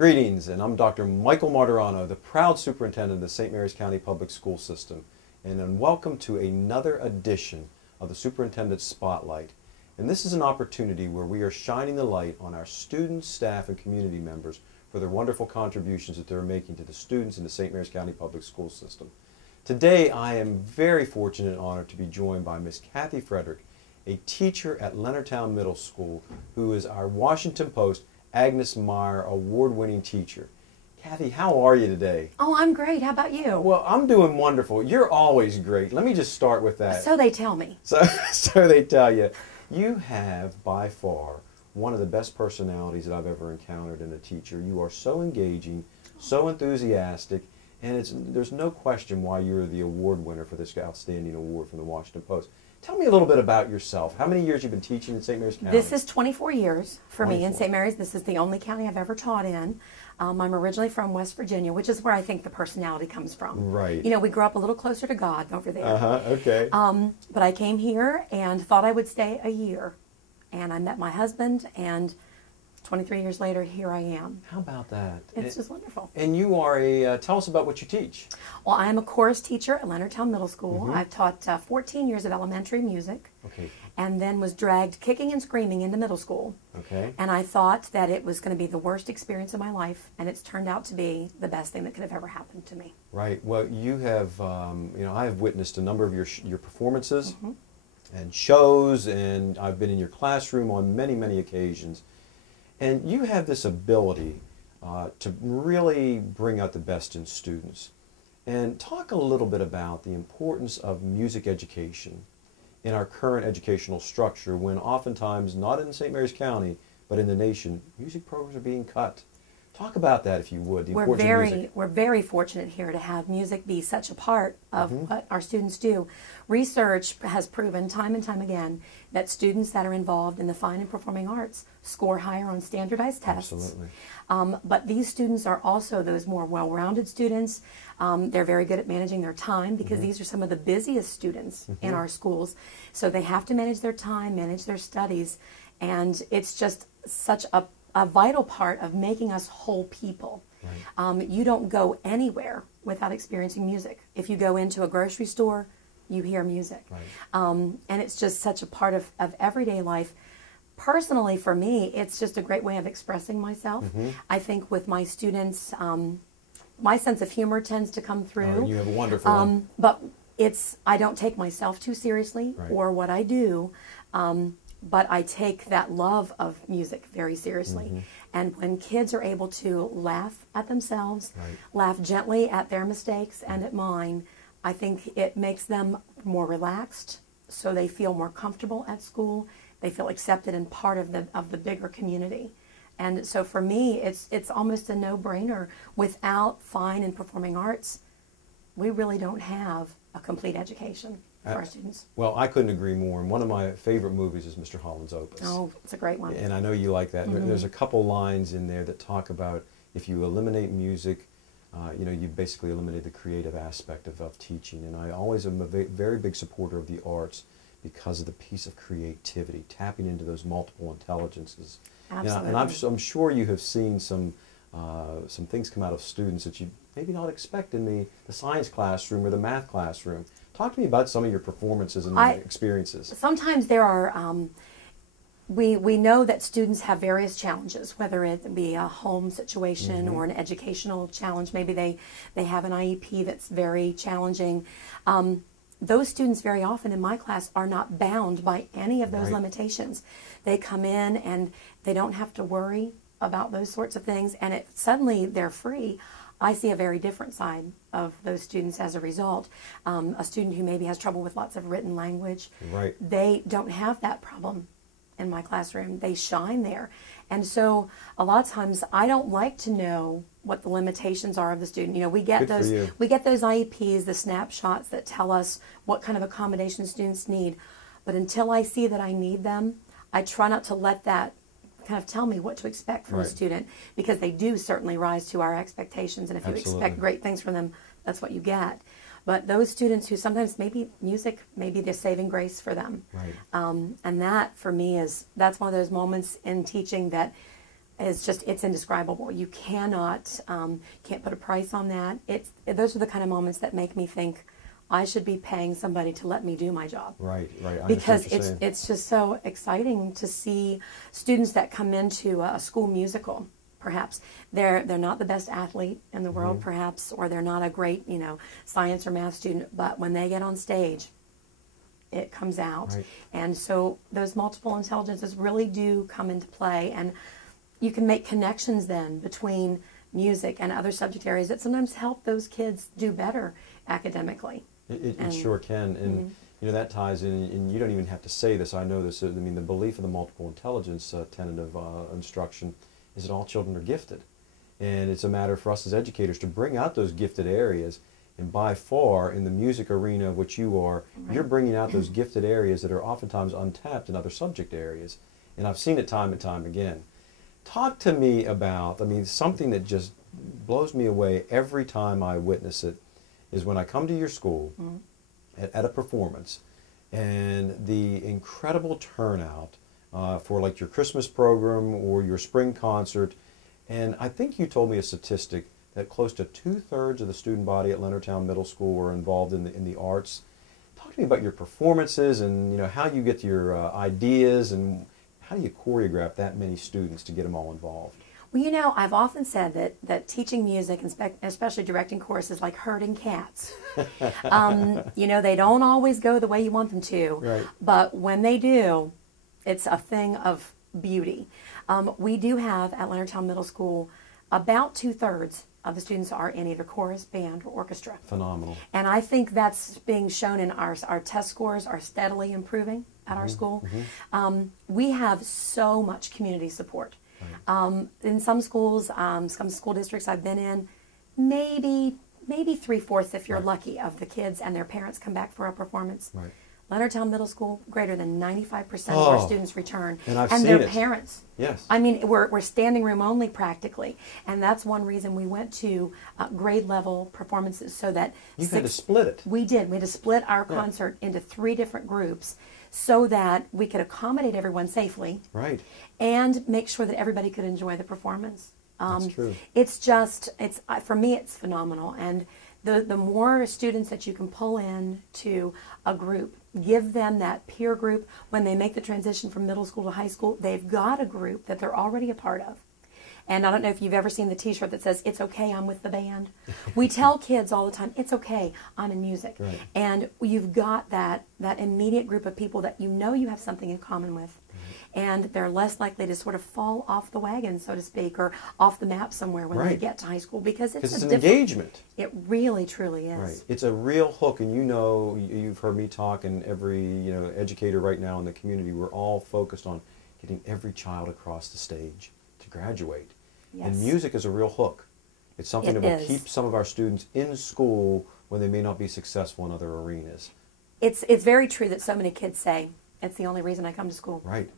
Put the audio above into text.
Greetings, and I'm Dr. Michael Martirano, the proud superintendent of the St. Mary's County Public School System, and welcome to another edition of the Superintendent Spotlight. And this is an opportunity where we are shining the light on our students, staff, and community members for their wonderful contributions that they're making to the students in the St. Mary's County Public School System. Today, I am very fortunate and honored to be joined by Miss Kathy Frederick, a teacher at Leonardtown Middle School, who is our Washington Post Agnes Meyer award-winning teacher. Kathy, how are you today? Oh, I'm great. How about you? Well, I'm doing wonderful. You're always great. Let me just start with that. So they tell me. So they tell you. You have, by far, one of the best personalities that I've ever encountered in a teacher. You are so engaging, so enthusiastic, and there's no question why you're the award winner for this outstanding award from the Washington Post. Tell me a little bit about yourself. How many years you've been teaching in St. Mary's County? This is 24 years for 24. me in St. Mary's. This is the only county I've ever taught in. I'm originally from West Virginia, which is where I think the personality comes from. Right. You know, we grew up a little closer to God over there. Okay. But I came here and thought I would stay a year. And I met my husband, and 23 years later, here I am. How about that? It's just wonderful. And you are tell us about what you teach. Well, I am a chorus teacher at Leonardtown Middle School. Mm-hmm. I've taught 14 years of elementary music. Okay. And then was dragged kicking and screaming into middle school. Okay. And I thought that it was going to be the worst experience of my life, and it's turned out to be the best thing that could have ever happened to me. Right. Well, you have, I have witnessed a number of your performances and shows, and I've been in your classroom on many, many occasions. And you have this ability to really bring out the best in students. And talk a little bit about the importance of music education in our current educational structure when oftentimes, not in St. Mary's County, but in the nation, music programs are being cut. Talk about that, if you would, the importance of music. We're very fortunate here to have music be such a part of what our students do. Research has proven time and time again that students that are involved in the fine and performing arts score higher on standardized tests. Absolutely. But these students are also those more well-rounded students. They're very good at managing their time because these are some of the busiest students in our schools. So they have to manage their time, manage their studies, and it's just such a vital part of making us whole people. Right. You don't go anywhere without experiencing music. If you go into a grocery store, you hear music. Right. And it's just such a part of everyday life. Personally, for me, it's just a great way of expressing myself. I think with my students, my sense of humor tends to come through. Oh, you have a wonderful one. But I don't take myself too seriously or what I do. But I take that love of music very seriously. And when kids are able to laugh at themselves, laugh gently at their mistakes and at mine, I think it makes them more relaxed, so they feel more comfortable at school. They feel accepted and part of the bigger community. And so for me, it's almost a no-brainer. Without fine and performing arts, we really don't have a complete education for our students. Well, I couldn't agree more. And one of my favorite movies is Mr. Holland's Opus. Oh, it's a great one. And I know you like that. There's a couple lines in there that talk about if you eliminate music, you basically eliminate the creative aspect of teaching. And I always am a very big supporter of the arts because of the piece of creativity, tapping into those multiple intelligences. Absolutely. And I'm sure you have seen some things come out of students that you maybe not expect in the science classroom or the math classroom. Talk to me about some of your performances and experiences. Sometimes there are, we know that students have various challenges, whether it be a home situation or an educational challenge. Maybe they have an IEP that's very challenging. Those students very often in my class are not bound by any of those limitations. They come in and they don't have to worry about those sorts of things, and suddenly they're free. I see a very different side of those students as a result. A student who maybe has trouble with lots of written language, they don't have that problem in my classroom. They shine there. And so a lot of times I don't like to know what the limitations are of the student. You know, we get those IEPs, the snapshots that tell us what kind of accommodation students need. But until I see that I need them, I try not to let that kind of tell me what to expect from a student, because they do certainly rise to our expectations, and if you expect great things from them, that's what you get. But those students who sometimes maybe music may be the saving grace for them. And that, for me, that's one of those moments in teaching that is just, it's indescribable. You cannot, can't put a price on that. Those are the kind of moments that make me think I should be paying somebody to let me do my job. Right, right. I Because understand what you're saying. it's just so exciting to see students that come into a school musical. Perhaps they're not the best athlete in the world, perhaps, or they're not a great, science or math student, but when they get on stage, it comes out. Right. And so those multiple intelligences really do come into play, and you can make connections then between music and other subject areas that sometimes help those kids do better academically. It sure can, and that ties in, and you don't even have to say this, I know this, I mean, the belief of the multiple intelligence tenet of instruction is that all children are gifted. And it's a matter for us as educators to bring out those gifted areas, and by far, in the music arena of which you are, you're bringing out those gifted areas that are oftentimes untapped in other subject areas. And I've seen it time and time again. Talk to me about, I mean, something that just blows me away every time I witness it is when I come to your school at a performance, and the incredible turnout for like your Christmas program or your spring concert. And I think you told me a statistic that close to 2/3 of the student body at Leonardtown Middle School were involved in the arts. Talk to me about your performances and how you get your ideas, and how do you choreograph that many students to get them all involved? Well, I've often said that teaching music, and especially directing choruses, is like herding cats. They don't always go the way you want them to, Right. but when they do, it's a thing of beauty. We do have at Leonardtown Middle School about 2/3 of the students are in either chorus, band, or orchestra. Phenomenal. And I think that's being shown in our test scores are steadily improving at our school. We have so much community support. In some schools, some school districts I've been in, maybe 3/4, if you're lucky, of the kids and their parents come back for a performance. Right. Leonardtown Middle School, greater than 95% of our students return. And I've and seen their it. parents. Yes. I mean, we're standing room only practically. And that's one reason we went to grade level performances, so that You had to split it. we did. We had to split our concert into 3 different groups so that we could accommodate everyone safely. Right. And make sure that everybody could enjoy the performance. That's true. For me, it's phenomenal. And the more students that you can pull in to a group, give them that peer group. When they make the transition from middle school to high school, they've got a group that they're already a part of. And I don't know if you've ever seen the t-shirt that says, "It's okay, I'm with the band." We tell kids all the time, "It's okay, I'm in music." Right. And you've got that immediate group of people that you have something in common with. And they're less likely to sort of fall off the wagon, so to speak, or off the map somewhere when they get to high school, because it's an engagement. It really, truly is. Right. It's a real hook, and you've heard me talk, and every educator right now in the community, we're all focused on getting every child across the stage to graduate. Yes. And music is a real hook. It's something that will keep some of our students in school when they may not be successful in other arenas. It's very true that so many kids say, "It's the only reason I come to school." Right.